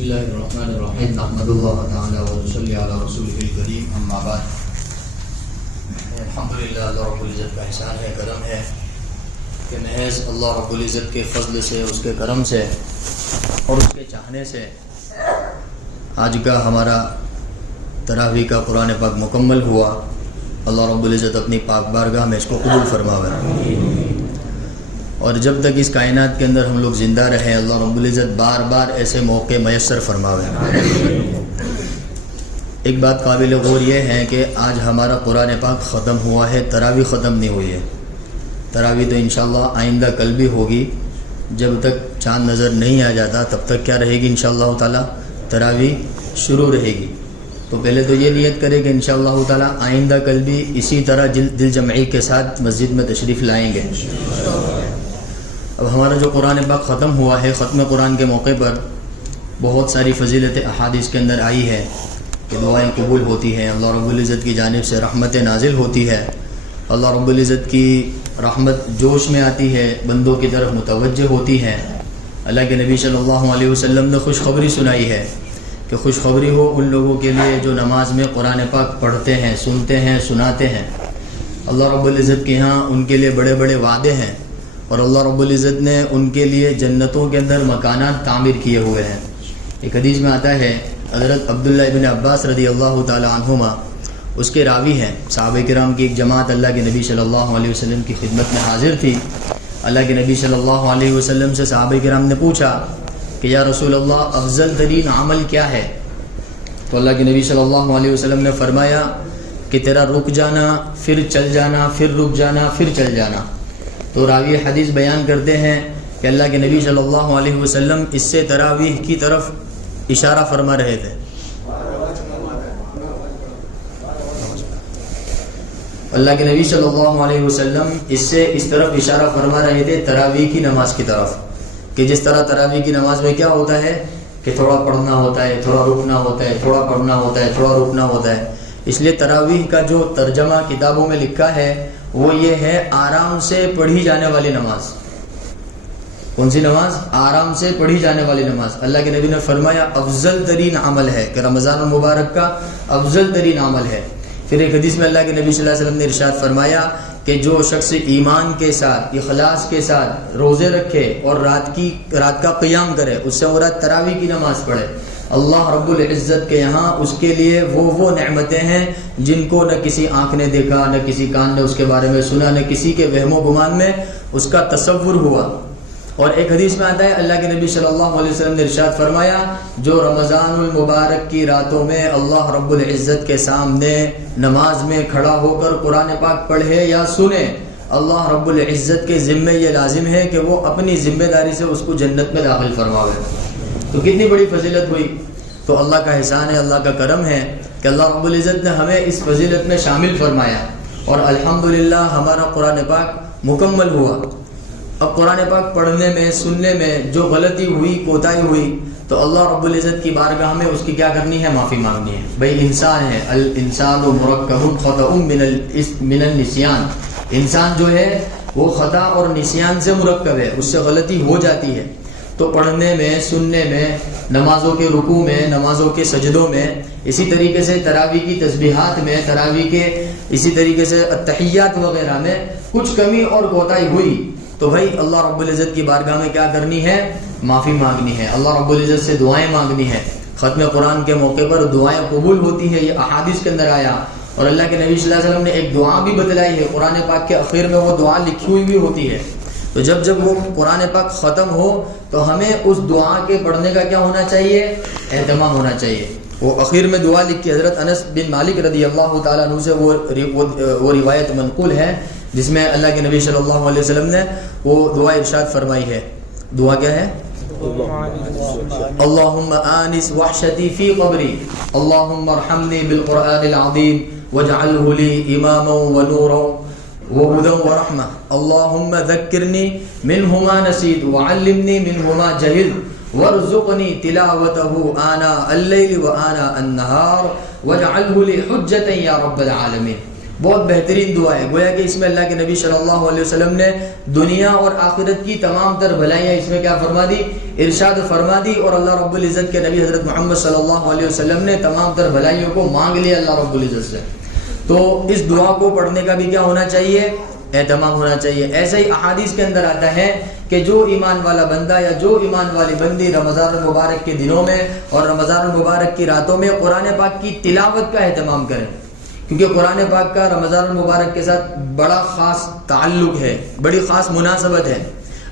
بسم اللہ الرحمن الرحیم نحمد اللہ تعالی و نصلی علی رسولہ الکریم اما بعد. الحمدللہ اللہ رب العزت کا احسان ہے، کرم ہے کہ محض اللہ رب العزت کے فضل سے، اس کے کرم سے اور اس کے چاہنے سے آج کا ہمارا تراویح کا قرآن پاک مکمل ہوا. اللہ رب العزت اپنی پاک بارگاہ میں اس کو قبول فرماوے، اور جب تک اس کائنات کے اندر ہم لوگ زندہ رہیں اللہ رب العزت بار بار ایسے موقع میسر فرماوے. ایک بات قابل غور یہ ہے کہ آج ہمارا قرآن پاک ختم ہوا ہے، تراویح ختم نہیں ہوئی ہے. تراویح تو انشاءاللہ آئندہ کل بھی ہوگی. جب تک چاند نظر نہیں آ جاتا تب تک کیا رہے گی انشاءاللہ تعالی؟ تراویح شروع رہے گی. تو پہلے تو یہ نیت کرے کہ انشاءاللہ تعالی آئندہ کل بھی اسی طرح دل جمعی کے ساتھ مسجد میں تشریف لائیں گے. اب ہمارا جو قرآن پاک ختم ہوا ہے، ختم قرآن کے موقع پر بہت ساری فضیلت احادیث کے اندر آئی ہے کہ دعائیں قبول ہوتی ہیں، اللہ رب العزت کی جانب سے رحمت نازل ہوتی ہے، اللہ رب العزت کی رحمت جوش میں آتی ہے، بندوں کی طرف متوجہ ہوتی ہے. اللہ کے نبی صلی اللہ علیہ وسلم نے خوشخبری سنائی ہے کہ خوشخبری ہو ان لوگوں کے لیے جو نماز میں قرآن پاک پڑھتے ہیں، سنتے ہیں، سناتے ہیں. اللہ رب العزت کے ہاں ان کے لیے بڑے بڑے وعدے ہیں، اور اللہ رب العزت نے ان کے لیے جنتوں کے اندر مکانات تعمیر کیے ہوئے ہیں. ایک حدیث میں آتا ہے، حضرت عبداللہ ابن عباس رضی اللہ تعالی عنہما اس کے راوی ہیں. صحابہ کرام کی ایک جماعت اللہ کے نبی صلی اللہ علیہ وسلم کی خدمت میں حاضر تھی. اللہ کے نبی صلی اللہ علیہ وسلم سے صحابہ کرام نے پوچھا کہ یا رسول اللہ افضل ترین عمل کیا ہے؟ تو اللہ کے نبی صلی اللہ علیہ وسلم نے فرمایا کہ تیرا رک جانا، پھر چل جانا، پھر رک جانا، پھر چل جانا. تو راوی حدیث بیان کرتے ہیں کہ اللہ کے نبی صلی اللہ علیہ وسلم اس سے تراویح کی طرف اشارہ فرما رہے تھے. اللہ کے نبی صلی اللہ علیہ وسلم اس سے اس طرف اشارہ فرما رہے تھے تراویح کی نماز کی طرف، کہ جس طرح تراویح کی نماز میں کیا ہوتا ہے کہ تھوڑا پڑھنا ہوتا ہے، تھوڑا رکنا ہوتا ہے، تھوڑا پڑھنا ہوتا ہے، تھوڑا رکنا ہوتا ہے. اس لیے تراویح کا جو ترجمہ کتابوں میں لکھا ہے وہ یہ ہے آرام سے پڑھی جانے والی نماز. کون سی نماز؟ آرام سے پڑھی جانے والی نماز. اللہ کے نبی نے فرمایا افضل ترین عمل ہے، کہ رمضان المبارک کا افضل ترین عمل ہے. پھر ایک حدیث میں اللہ کے نبی صلی اللہ علیہ وسلم نے ارشاد فرمایا کہ جو شخص ایمان کے ساتھ، اخلاص کے ساتھ روزے رکھے اور رات کا قیام کرے، اس سے مراد تراویح کی نماز پڑھے، اللہ رب العزت کے یہاں اس کے لیے وہ نعمتیں ہیں جن کو نہ کسی آنکھ نے دیکھا، نہ کسی کان نے اس کے بارے میں سنا، نہ کسی کے وہم و گمان میں اس کا تصور ہوا. اور ایک حدیث میں آتا ہے اللہ کے نبی صلی اللہ علیہ وسلم نے ارشاد فرمایا جو رمضان المبارک کی راتوں میں اللہ رب العزت کے سامنے نماز میں کھڑا ہو کر قرآن پاک پڑھے یا سنے، اللہ رب العزت کے ذمے یہ لازم ہے کہ وہ اپنی ذمہ داری سے اس کو جنت میں داخل فرماوے. تو کتنی بڑی فضیلت ہوئی. تو اللہ کا احسان ہے، اللہ کا کرم ہے کہ اللہ رب العزت نے ہمیں اس فضیلت میں شامل فرمایا، اور الحمدللہ ہمارا قرآن پاک مکمل ہوا. اب قرآن پاک پڑھنے میں، سننے میں جو غلطی ہوئی، کوتاہی ہوئی، تو اللہ رب العزت کی بارگاہ میں اس کی کیا کرنی ہے؟ معافی مانگنی ہے. بھائی انسان ہے، الانسان مرکب خطأ من النسیان، انسان جو ہے وہ خطا اور نسیان سے مرکب ہے، اس سے غلطی ہو جاتی ہے. تو پڑھنے میں، سننے میں، نمازوں کے رکوع میں، نمازوں کے سجدوں میں، اسی طریقے سے تراویح کی تسبیحات میں، تراویح کے اسی طریقے سے التحیات وغیرہ میں کچھ کمی اور کوتاہی ہوئی تو بھائی اللہ رب العزت کی بارگاہ میں کیا کرنی ہے؟ معافی مانگنی ہے، اللہ رب العزت سے دعائیں مانگنی ہے. ختم قرآن کے موقع پر دعائیں قبول ہوتی ہیں، یہ احادیث کے اندر آیا. اور اللہ کے نبی صلی اللہ علیہ وسلم نے ایک دعا بھی بتلائی ہے، قرآن پاک کے اخیر میں وہ دعا لکھی ہوئی بھی ہوتی ہے. تو جب وہ قرآن پاک ختم ہو تو ہمیں اس دعا کے پڑھنے کا کیا ہونا چاہیے؟ اہتمام ہونا چاہیے. وہ اخیر میں دعا لکھی، حضرت انس بن مالک رضی اللہ تعالیٰ عنہ سے وہ روایت منقول ہے جس میں اللہ کے نبی صلی اللہ علیہ وسلم نے وہ دعا ارشاد فرمائی ہے. دعا کیا ہے؟ اللہم آنس وحشتی فی قبری، اللہم ارحمنی بالقرآن العظیم واجعلہ لی اماما ونورا وهدى ورحمة، اللهم ذكرني منه ما نسيت وعلمني منه ما جهلت وارزقني تلاوته آناء الليل وآناء النهار واجعله لي حجة يا رب العالمين. بہت بہترین دعا ہے. گویا کہ اس میں اللہ کے نبی صلی اللہ علیہ وسلم نے دنیا اور آخرت کی تمام تر بھلائیاں اس میں کیا فرما دی؟ ارشاد فرما دی. اور اللہ رب العزت کے نبی حضرت محمد صلی اللہ علیہ وسلم نے تمام تر بھلائیوں کو مانگ لیا اللہ رب العزت سے. تو اس دعا کو پڑھنے کا بھی کیا ہونا چاہیے؟ اہتمام ہونا چاہیے. ایسے ہی احادیث کے اندر آتا ہے کہ جو ایمان والا بندہ یا جو ایمان والی بندی رمضان المبارک کے دنوں میں اور رمضان المبارک کی راتوں میں قرآن پاک کی تلاوت کا اہتمام کرے، کیونکہ قرآن پاک کا رمضان المبارک کے ساتھ بڑا خاص تعلق ہے، بڑی خاص مناسبت ہے.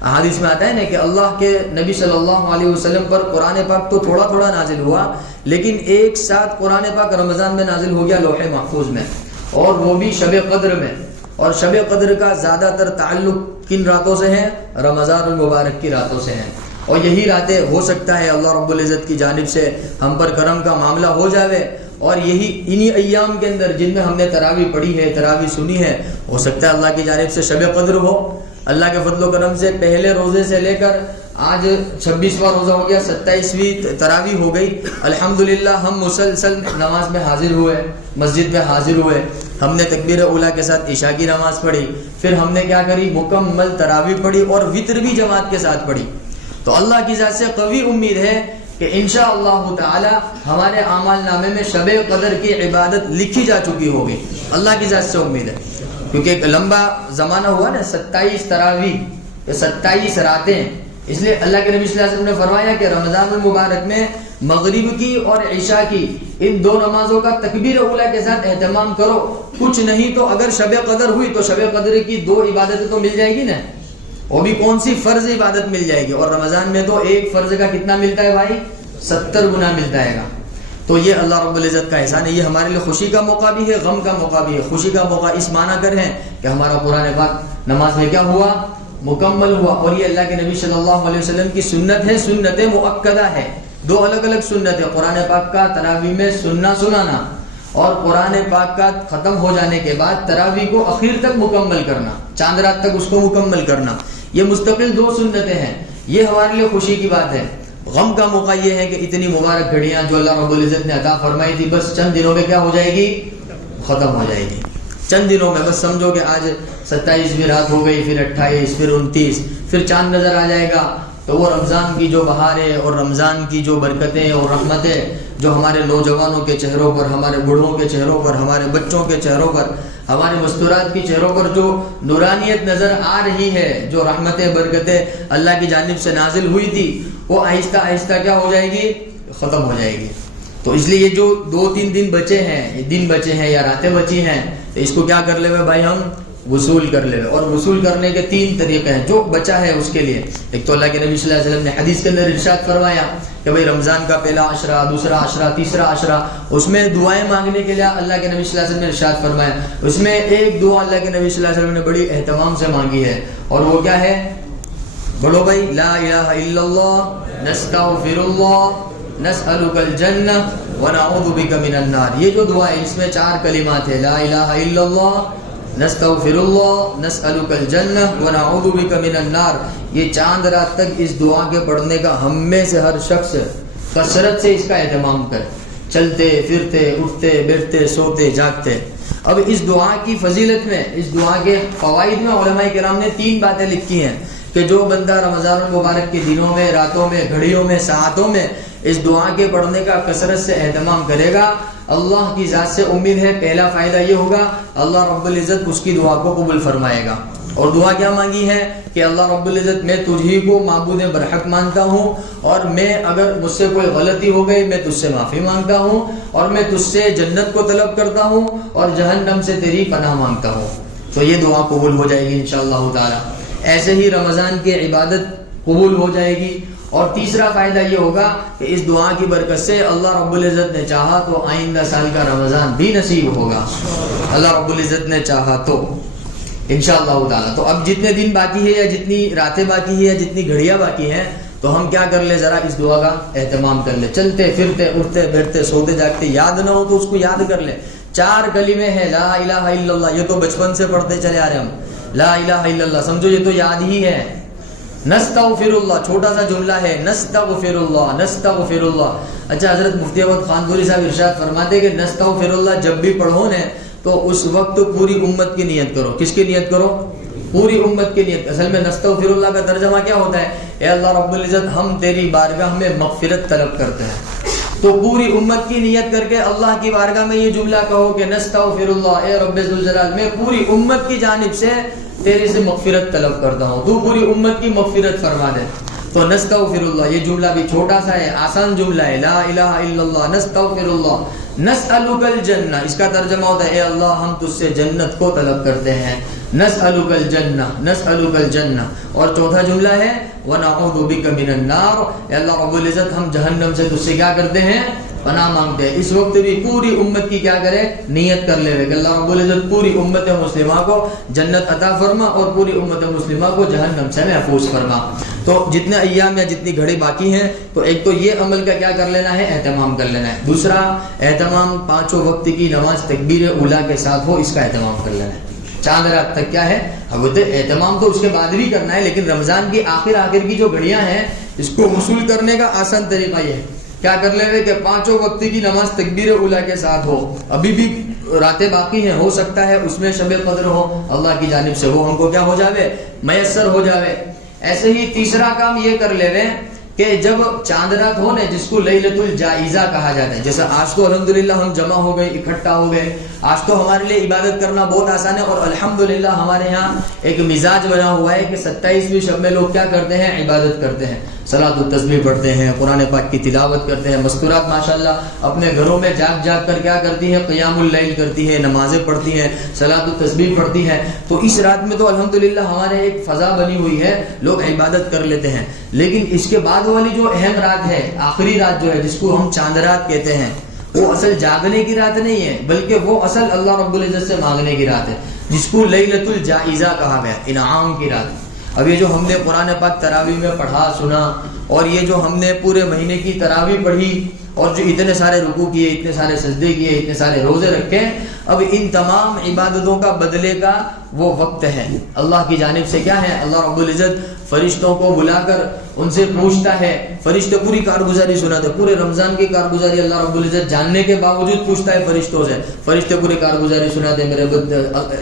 احادیث میں آتا ہے نا کہ اللہ کے نبی صلی اللہ علیہ وسلم پر قرآن پاک تو تھوڑا تھوڑا نازل ہوا، لیکن ایک ساتھ قرآن پاک رمضان میں نازل ہو گیا لوح محفوظ میں، اور وہ بھی شب قدر میں. اور شب قدر کا زیادہ تر تعلق کن راتوں سے ہے؟ رمضان المبارک کی راتوں سے ہے. اور یہی راتیں ہو سکتا ہے اللہ رب العزت کی جانب سے ہم پر کرم کا معاملہ ہو جاوے، اور یہی انہی ایام کے اندر جن میں ہم نے تراویح پڑھی ہے، تراویح سنی ہے، ہو سکتا ہے اللہ کی جانب سے شب قدر ہو. اللہ کے فضل و کرم سے پہلے روزے سے لے کر آج 26واں روزہ ہو گیا، 27ویں تراویح ہو گئی. الحمدللہ ہم مسلسل نماز میں حاضر ہوئے، مسجد میں حاضر ہوئے، ہم نے تکبیر اولیٰ کے ساتھ عشاء کی نماز پڑھی، پھر ہم نے کیا کری؟ مکمل تراویح پڑھی اور وتر بھی جماعت کے ساتھ پڑھی. تو اللہ کی ذات سے قوی امید ہے کہ انشاءاللہ تعالی ہمارے اعمال نامے میں شب قدر کی عبادت لکھی جا چکی ہوگی. اللہ کی ذات سے امید ہے، کیونکہ ایک لمبا زمانہ ہوا نا، 27 تراویح، 27 راتیں. اس لیے اللہ کے نبی صلی اللہ علیہ وسلم نے فرمایا کہ رمضان المبارک میں مغرب کی اور عشاء کی ان دو نمازوں کا تکبیر اولیٰ کے ساتھ اہتمام کرو. کچھ نہیں تو اگر شب قدر ہوئی تو شب قدر کی 2 عبادتیں تو مل جائے گی نا، وہ بھی کون سی؟ فرض عبادت مل جائے گی. اور رمضان میں تو ایک فرض کا کتنا ملتا ہے بھائی؟ 70 گنا ملتا ہے گا. تو یہ اللہ رب العزت کا احسان ہے. یہ ہمارے لیے خوشی کا موقع بھی ہے، غم کا موقع بھی ہے. خوشی کا موقع اس معنی کر ہے کہ ہمارا قرآن پاک نماز میں کیا ہوا؟ مکمل ہوا. اور یہ اللہ کے نبی صلی اللہ علیہ وسلم کی سنت ہے، سنت مؤکدہ ہے. 2 الگ الگ سنت ہے، قرآن پاک کا تراویح میں سننا سنانا، اور قرآن پاک کا ختم ہو جانے کے بعد تراویح کو اخیر تک مکمل کرنا، چاند رات تک اس کو مکمل کرنا. یہ مستقل 2 سنتیں ہیں. یہ ہمارے لیے خوشی کی بات ہے. غم کا موقع یہ ہے کہ اتنی مبارک گھڑیاں جو اللہ رب العزت نے عطا فرمائی تھی، بس چند دنوں میں کیا ہو جائے گی؟ ختم ہو جائے گی. چند دنوں میں، بس سمجھو کہ آج 27ویں رات ہو گئی، پھر 28، پھر 29، پھر چاند نظر آ جائے گا. تو وہ رمضان کی جو بہاریں اور رمضان کی جو برکتیں اور رحمتیں جو ہمارے نوجوانوں کے چہروں پر، ہمارے بوڑھوں کے چہروں پر، ہمارے بچوں کے چہروں پر، ہمارے مستورات کی چہروں پر جو نورانیت نظر آ رہی ہے، جو رحمتیں برکتیں اللہ کی جانب سے نازل ہوئی تھی، وہ آہستہ آہستہ کیا ہو جائے گی؟ ختم ہو جائے گی. تو اس لیے یہ جو 2-3 دن بچے ہیں، یہ دن بچے ہیں یا راتیں بچی ہیں، تو اس کو کیا کر لے بھائی؟ ہم وصول کر لے. اور وصول کرنے کے 3 طریقے ہیں جو بچا ہے اس کے لیے. ایک تو اللہ کے نبی صلی اللہ علیہ وسلم نے حدیث کے اندر ارشاد فرمایا کہ بھائی رمضان کا پہلا عشرہ، دوسرا عشرہ، تیسرا عشرہ، اس میں دعائیں مانگنے کے لیے اللہ کے نبی صلی اللہ علیہ وسلم نے ارشاد فرمایا. اس میں ایک دعا اللہ کے نبی صلی اللہ علیہ وسلم نے بڑی اہتمام سے مانگی ہے، اور وہ کیا ہے؟ بولو بھائی، لا الہ الا اللہ نستغفر اللہ نسألک الجنہ ونعوذ بک من النار. یہ جو دعا ہے اس میں 4 کلمات ہیں، لا الہ الا اللہ نستغفر اللہ نسألک الجنہ ونعوذ بک من النار. یہ چاند رات تک اس دعا کے پڑھنے کا ہم میں سے ہر شخص کثرت سے اس کا اہتمام کرے، چلتے پھرتے، اٹھتے بیٹھتے، سوتے جاگتے. اب اس دعا کی فضیلت میں، اس دعا کے فوائد میں علماء کرام نے 3 باتیں لکھی ہیں کہ جو بندہ رمضان المبارک کے دنوں میں، راتوں میں، گھڑیوں میں، ساعتوں میں اس دعا کے پڑھنے کا کثرت سے اہتمام کرے گا، اللہ کی ذات سے امید ہے پہلا فائدہ یہ ہوگا اللہ رب العزت اس کی دعا کو قبول فرمائے گا. اور دعا کیا مانگی ہے کہ اللہ رب العزت میں تجھی کو معبود برحق مانتا ہوں، اور میں اگر مجھ سے کوئی غلطی ہو گئی میں تجھ سے معافی مانگتا ہوں، اور میں تجھ سے جنت کو طلب کرتا ہوں اور جہنم سے تیری پناہ مانگتا ہوں. تو یہ دعا قبول ہو جائے گی انشاءاللہ تعالی. ایسے ہی رمضان کی عبادت قبول ہو جائے گی. اور تیسرا فائدہ یہ ہوگا کہ اس دعا کی برکت سے اللہ رب العزت نے چاہا تو آئندہ سال کا رمضان بھی نصیب ہوگا، اللہ رب العزت نے چاہا تو انشاءاللہ تعالی. تو اب جتنے دن باقی ہے، یا جتنی راتیں باقی ہے، یا جتنی گھڑیاں باقی ہیں، تو ہم کیا کر لیں؟ ذرا اس دعا کا اہتمام کر لیں. چلتے پھرتے، اٹھتے بیٹھتے، سوتے جاگتے، یاد نہ ہو تو اس کو یاد کر لیں. 4 کلمے ہیں، لا الہ الا اللہ. یہ تو بچپن سے پڑھتے چلے آ رہے ہم، لا الہ الا اللہ، سمجھو یہ تو یاد ہی ہے. نستغفر اللہ، چھوٹا سا جملہ ہے، نستغفر اللہ، نستغفر اللہ. اچھا، حضرت مفتی احمد خان پوری صاحب ارشاد فرماتے کہ نستغفر اللہ جب بھی پڑھو نے تو اس وقت پوری امت کی نیت کرو. کس کی نیت کرو؟ پوری امت کی نیت. اصل میں نستغفر اللہ کا ترجمہ کیا ہوتا ہے؟ اے اللہ رب العزت ہم تیری بارگاہ میں مغفرت طلب کرتے ہیں. تو پوری امت کی نیت کر کے اللہ کی بارگاہ میں یہ جملہ کہو کہ نستغفر اللہ، اے رب ذوالجلال میں پوری امت کی جانب سے تیرے سے مغفرت طلب کرتا ہوں، تو پوری امت کی مغفرت فرما دے. تو نستغفر اللہ یہ جملہ بھی چھوٹا سا ہے، آسان جملہ ہے، لا الہ الا اللہ نستغفر اللہ. نسألک الجنہ اس کا ترجمہ ہوتا ہے اے اللہ ہم تجھ سے جنت کو طلب کرتے ہیں. نسألک الجنہ، نسألک الجنہ. اور چوتھا جملہ ہے ونعوذ بک من النار، اے اللہ رب العزت ہم جہنم سے تجھ سے کیا کرتے ہیں؟ پناہ مانگتے ہیں. اس وقت بھی پوری امت کی کیا کرے؟ نیت کر لے کہ اللہ رب العزت پوری امت مسلمہ کو جنت عطا فرما اور پوری امت مسلمہ کو جہنم سے محفوظ فرما. تو جتنے ایام یا جتنی گھڑی باقی ہیں تو ایک تو یہ عمل کا کیا کر لینا ہے؟ اہتمام کر لینا ہے. دوسرا اہتمام پانچوں وقت کی نماز تکبیر اولیٰ کے ساتھ ہو، اس کا اہتمام کر لینا ہے. چاند رات تک کیا ہے؟ اہتمام تو اس کے بعد بھی کرنا ہے، لیکن رمضان کی آخر کی جو گھڑیاں ہیں اس کو وصول کرنے کا آسان طریقہ یہ ہے کیا کر لیں کہ پانچوں وقت کی نماز تکبیر اولیٰ کے ساتھ ہو. ابھی بھی راتیں باقی ہیں، ہو سکتا ہے اس میں شب قدر ہو اللہ کی جانب سے، وہ ہم کو کیا ہو جاوے؟ میسر ہو جاوے. ایسے ہی تیسرا کام یہ کر لے رہے کہ جب چاند رات ہو نا جس کو لیلۃ الجائزہ کہا جاتا ہے، جیسا آج تو الحمدللہ ہم جمع ہو گئے، اکٹھا ہو گئے، آج تو ہمارے لیے عبادت کرنا بہت آسان ہے. اور الحمدللہ ہمارے یہاں ایک مزاج بنا ہوا ہے کہ 27ویں شب میں لوگ کیا کرتے ہیں؟ عبادت کرتے ہیں، صلاۃ التسبیح پڑھتے ہیں، قرآن پاک کی تلاوت کرتے ہیں. مستورات ماشاءاللہ اپنے گھروں میں جاگ جاگ کر کیا کرتی ہیں؟ قیام اللیل کرتی ہیں، نمازیں پڑھتی ہیں، صلاۃ التسبیح پڑھتی ہیں. تو اس رات میں تو الحمدللہ ہمارے ایک فضا بنی ہوئی ہے، لوگ عبادت کر لیتے ہیں. لیکن اس کے بعد والی جو اہم رات ہے، آخری رات جو ہے جس کو ہم چاند رات کہتے ہیں، وہ اصل جاگنے کی رات نہیں ہے بلکہ وہ اصل اللہ رب العزت سے مانگنے کی رات ہے، جس کو لیلۃ الجائزہ کہا گیا، انعام کی رات. اب یہ جو ہم نے قرآن پاک تراویح میں پڑھا سنا اور یہ جو ہم نے پورے مہینے کی تراویح پڑھی اور جو اتنے سارے رکوع کیے، اتنے سارے سجدے کیے، اتنے سارے روزے رکھے، اب ان تمام عبادتوں کا بدلے کا وہ وقت ہے. اللہ کی جانب سے کیا ہے؟ اللہ رب العزت فرشتوں کو بلا کر ان سے پوچھتا ہے، فرشتے پوری کارگزاری سناتے، پورے رمضان کی کارگزاری اللہ رب العزت جاننے کے باوجود پوچھتا ہے فرشتوں سے. فرشتے پوری کارگزاری سناتے، میرے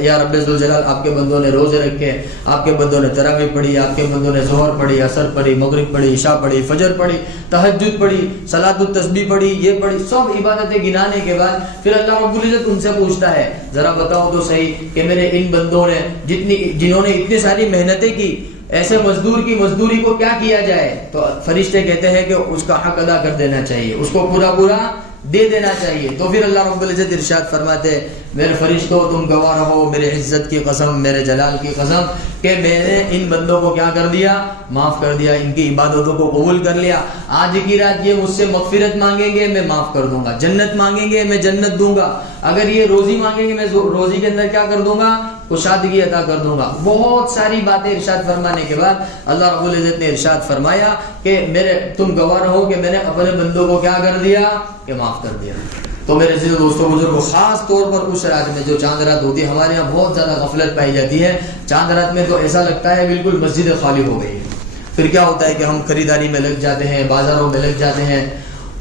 یا رب ذوالجلال آپ کے بندوں نے روزے رکھے، آپ کے بندوں نے تراویح پڑھی، آپ کے بندوں نے ظہر پڑھی، عصر پڑھی، مغرب پڑھی، عشاء پڑھی، فجر پڑھی، تہجد پڑھی، صلاۃ التسبیح پڑھی، یہ پڑھی، سب عبادتیں گنانے کے بعد پھر اللہ رب العزت ان سے پوچھتا ہے ذرا بتاؤ تو صحیح کہ میرے ان بندوں نے جنہوں نے اتنی ساری محنتیں کی، ایسے مزدور کی مزدوری کو کیا کیا جائے؟ تو فرشتے کہتے ہیں کہ اس کا حق ادا کر دینا چاہیے، اس کو پورا پورا دے دینا چاہیے. تو پھر اللہ رب العزت ارشاد فرماتے میرے فرشتوں تم گواہ رہو میرے عزت کی قسم، میرے جلال کی قسم کہ میں نے ان بندوں کو کیا کر دیا؟ معاف کر دیا، ان کی عبادتوں کو قبول کر لیا. آج کی رات یہ مجھ سے مغفرت مانگیں گے میں معاف کر دوں گا، جنت مانگیں گے میں جنت دوں گا، اگر یہ روزی مانگیں گے میں روزی کے اندر کیا کر دوں گا؟ کشادگی عطا کر دوں گا. بہت ساری باتیں ارشاد فرمانے کے بعد اللہ رب العزت نے ارشاد فرمایا کہ تم گواہ رہو کہ میں نے اپنے بندوں کو کیا کر دیا؟ کہ معاف کر دیا. تو میرے عزیز دوستوں بزرگوں، خاص طور پر اس رات میں جو چاند رات ہوتی ہے، ہمارے یہاں بہت زیادہ غفلت پائی جاتی ہے. چاند رات میں تو ایسا لگتا ہے بالکل مسجد خالی ہو گئی ہے. پھر کیا ہوتا ہے کہ ہم خریداری میں لگ جاتے ہیں، بازاروں میں لگ جاتے ہیں،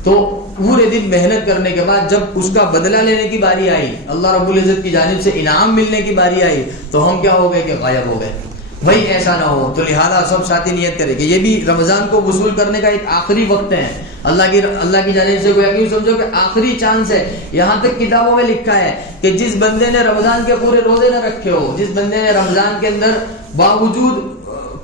تو پورے دن محنت کرنے کے بعد جب اس کا بدلہ لینے کی باری آئی، اللہ رب العزت کی جانب سے انعام ملنے کی باری آئی، تو ہم کیا ہو گئے کہ غائب ہو گئے. بھائی ایسا نہ ہو. تو لہٰذا سب ساتھی نیت کریں کہ یہ بھی رمضان کو وصول کرنے کا ایک آخری وقت ہے. اللہ کی جانب سے کوئی یقین سمجھو کہ آخری چانس ہے. یہاں تک کتابوں میں لکھا ہے کہ جس بندے نے رمضان کے پورے روزے نہ رکھے ہو، جس بندے نے رمضان کے اندر باوجود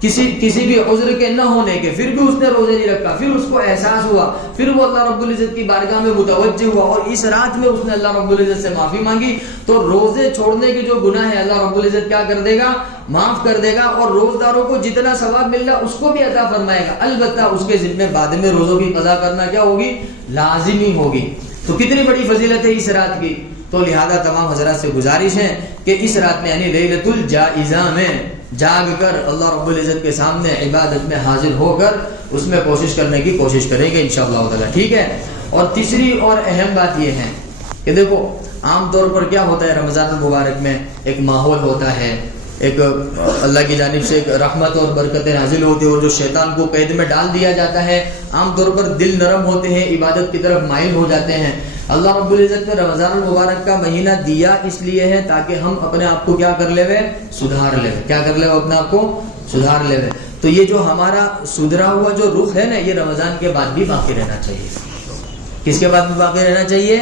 کسی بھی عذر کے نہ ہونے کے پھر بھی اس نے روزے نہیں رکھا، پھر اس کو احساس ہوا، پھر وہ اللہ رب العزت کی بارگاہ میں متوجہ ہوا اور اس رات میں اس نے اللہ رب العزت سے معافی مانگی، تو روزے چھوڑنے کے جو گناہ ہے اللہ رب العزت کیا کر دے گا؟ معاف کر دے گا. اور روزداروں کو جتنا ثواب مل رہا اس کو بھی عطا فرمائے گا. البتہ اس کے ذمہ بعد میں روزوں کی قضا کرنا کیا ہوگی؟ لازمی ہوگی. تو کتنی بڑی فضیلت ہے اس رات کی. تو لہذا تمام حضرات سے گزارش ہے کہ اس رات میں یعنی لیلۃ الجائزہ میں جاگ کر اللہ رب العزت کے سامنے عبادت میں حاضر ہو کر اس میں کوشش کرنے کی کوشش کریں گے انشاءاللہ تعالی. ٹھیک ہے. اور تیسری اور اہم بات یہ ہے کہ دیکھو عام طور پر کیا ہوتا ہے رمضان المبارک میں ایک ماحول ہوتا ہے ایک اللہ کی جانب سے ایک رحمت اور برکتیں نازل ہوتی ہے، اور جو شیطان کو قید میں ڈال دیا جاتا ہے عام طور پر دل نرم ہوتے ہیں، عبادت کی طرف مائل ہو جاتے ہیں۔ اللہ رب العزت نے رمضان المبارک کا مہینہ دیا اس لیے ہے تاکہ ہم اپنے آپ کو کیا کر لے وے، سدھار لے وے، کیا کر لے اپنے آپ کو سدھار لے وے۔ تو یہ جو ہمارا سدھرا ہوا جو رخ ہے نا، یہ رمضان کے بعد بھی باقی رہنا چاہیے۔ کس کے بعد بھی باقی رہنا چاہیے؟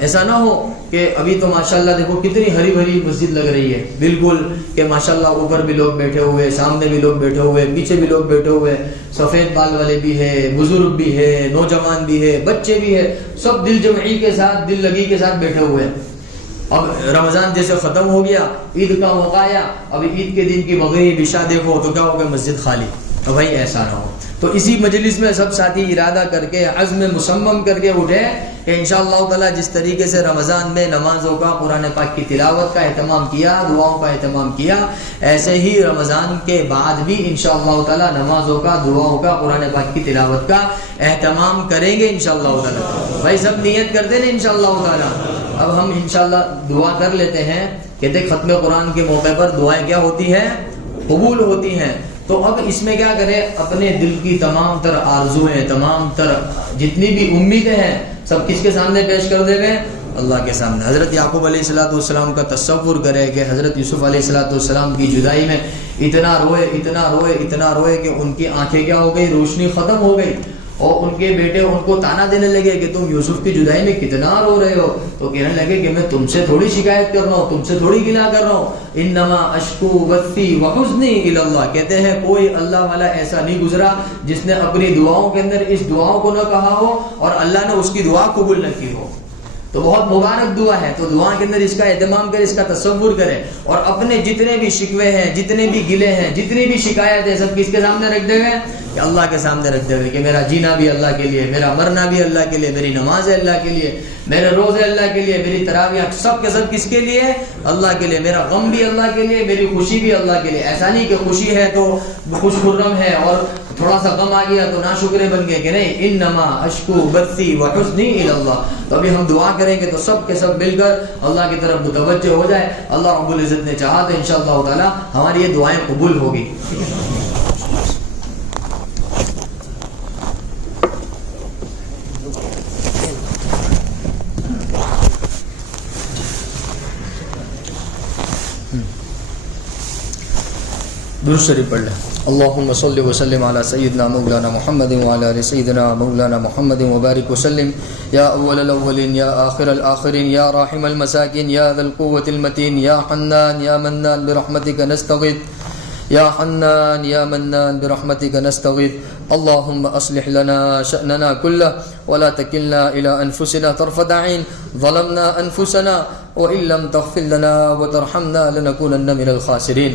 ایسا نہ ہو کہ ابھی تو ماشاءاللہ دیکھو کتنی ہری بھری مسجد لگ رہی ہے، بالکل کہ ماشاءاللہ اوپر بھی لوگ بیٹھے ہوئے، سامنے بھی لوگ بیٹھے ہوئے، پیچھے بھی لوگ بیٹھے ہوئے، سفید بال والے بھی ہے، بزرگ بھی ہے، نوجوان بھی ہے، بچے بھی ہے، سب دل جمعی کے ساتھ، دل لگی کے ساتھ بیٹھے ہوئے۔ اب رمضان جیسے ختم ہو گیا، عید کا موقع آیا، اب عید کے دن کی مغرب عشاء دیکھو تو کیا ہوگا، مسجد خالی۔ تو بھائی ایسا نہ ہو، تو اسی مجلس میں سب ساتھی ارادہ کر کے عزم مصمم کر کے اٹھے کہ انشاءاللہ تعالی جس طریقے سے رمضان میں نمازوں کا، قرآن پاک کی تلاوت کا اہتمام کیا، دعاؤں کا اہتمام کیا، ایسے ہی رمضان کے بعد بھی انشاءاللہ تعالی نمازوں کا، دعاؤں کا، قرآن پاک کی تلاوت کا اہتمام کریں گے انشاءاللہ تعالی۔ بھائی سب نیت کرتے ہیں انشاءاللہ تعالی۔ اب ہم انشاءاللہ دعا کر لیتے ہیں، کہتے ہیں ختم قرآن کے موقع پر دعائیں کیا ہوتی ہیں، قبول ہوتی ہیں۔ تو اب اس میں کیا کرے، اپنے دل کی تمام تر آرزویں، تمام تر جتنی بھی امیدیں ہیں، سب کس کے سامنے پیش کر دے گئے، اللہ کے سامنے۔ حضرت یعقوب علیہ السلام کا تصور کرے کہ حضرت یوسف علیہ السلام کی جدائی میں اتنا روئے اتنا روئے اتنا روئے کہ ان کی آنکھیں کیا ہو گئی، روشنی ختم ہو گئی، اور ان کے بیٹے ان کو تانا دینے لگے کہ تم یوسف کی جدائی میں کتنا رو رہے ہو، تو کہنے لگے کہ میں تم سے تھوڑی شکایت کر رہا ہوں، تم سے تھوڑی گلا کر رہا ہوں، انما اشکو بثی وحزنی الی اللہ۔ کہتے ہیں کوئی اللہ والا ایسا نہیں گزرا جس نے اپنی دعاؤں کے اندر اس دعاؤں کو نہ کہا ہو اور اللہ نے اس کی دعا قبول نہ کی ہو۔ تو بہت مبارک دعا ہے، تو دعا کے اندر اس کا اہتمام کرے، اس کا تصور کرے، اور اپنے جتنے بھی شکوے ہیں، جتنے بھی گلے ہیں، جتنی بھی شکایت ہے، سب کس کے سامنے رکھ دے گئے، کہ اللہ کے سامنے رکھ دے گئے، کہ میرا جینا بھی اللہ کے لیے، میرا مرنا بھی اللہ کے لیے، میری نماز ہے اللہ کے لیے، میرے روزے اللہ کے لیے، میری تراویح سب کے سب کس کے لیے، اللہ کے لیے، میرا غم بھی اللہ کے لیے، میری خوشی بھی اللہ کے لیے۔ ایسا نہیں کہ خوشی ہے تو خوش خرم ہے اور تھوڑا سا غم آ گیا تو ناشکرے بن گئے، کہ نہیں، انما اشکو بثی وحزنی الی اللہ۔ تو ابھی ہم دعا کریں گے تو سب کے سب مل کر اللہ کی طرف متوجہ ہو جائے۔ اللہ رب العزت نے چاہا تو انشاءاللہ تعالی ہماری یہ دعائیں قبول ہوگی۔ درود شریف پڑھ لیں۔ اللهم صل وسلم على سيدنا مولانا محمد وعلى ال سيدنا مولانا محمد وبارك وسلم يا اول الاولين يا اخر الاخرين يا راحم المساكين يا ذا القوة المتين يا حنان يا منان برحمتك نستغيث يا حنان يا منان برحمتك نستغيث اللهم أصلح لنا شأننا كله ولا تكلنا إلى أنفسنا طرفة عين ظلمنا أنفسنا وإن لم تغفر لنا وترحمنا لنكونن من الخاسرين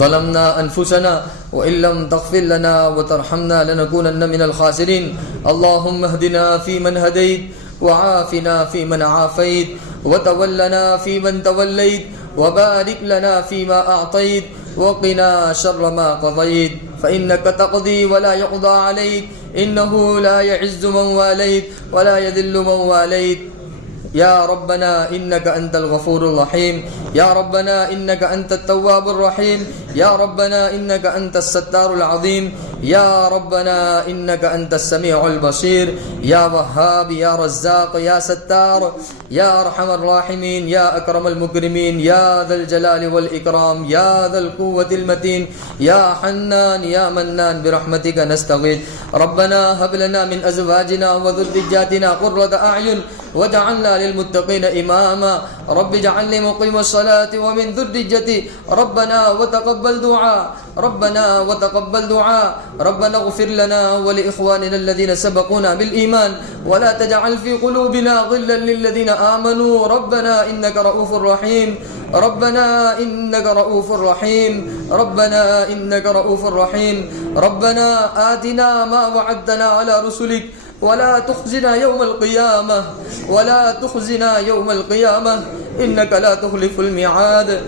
ظلمنا أنفسنا وإن لم تغفر لنا وترحمنا لنكونن من الخاسرين اللهم اهدنا فيمن هديت وعافنا فيمن عافيت وتولنا فيمن توليت وبارك لنا فيما أعطيت وقنا شر ما قضيت فإنك تقضي ولا يقضى عليك إنه لا يعز من واليت ولا يذل من واليت يا ربنا إنك أنت الغفور الرحيم يا ربنا إنك أنت التواب الرحيم يا ربنا إنك أنت الستار العظيم يا ربنا إنك أنت السميع البصير يا وهاب يا رزاق يا ستار يا أرحم الراحمين يا أكرم المكرمين يا ذا الجلال والإكرام يا ذا القوة المتين يا حنان يا منان برحمتك نستغيث ربنا هب لنا من أزواجنا وذرياتنا قرة أعين واجعلنا للمتقين إماما رب اجعلني مقيم الصلاة ومن ذريتي ربنا وتقبل دعاء ربنا وتقبل دعاء ربنا اغفر لنا ولإخواننا الذين سبقونا بالإيمان ولا تجعل في قلوبنا غلا للذين آمنوا ربنا إنك رؤوف رحيم ربنا إنك رؤوف رحيم ربنا إنك رؤوف رحيم ربنا آتنا ما وعدتنا على رسلك ولا تخزنا يوم القيامة ولا تخزنا يوم القيامة إنك لا تخلف الميعاد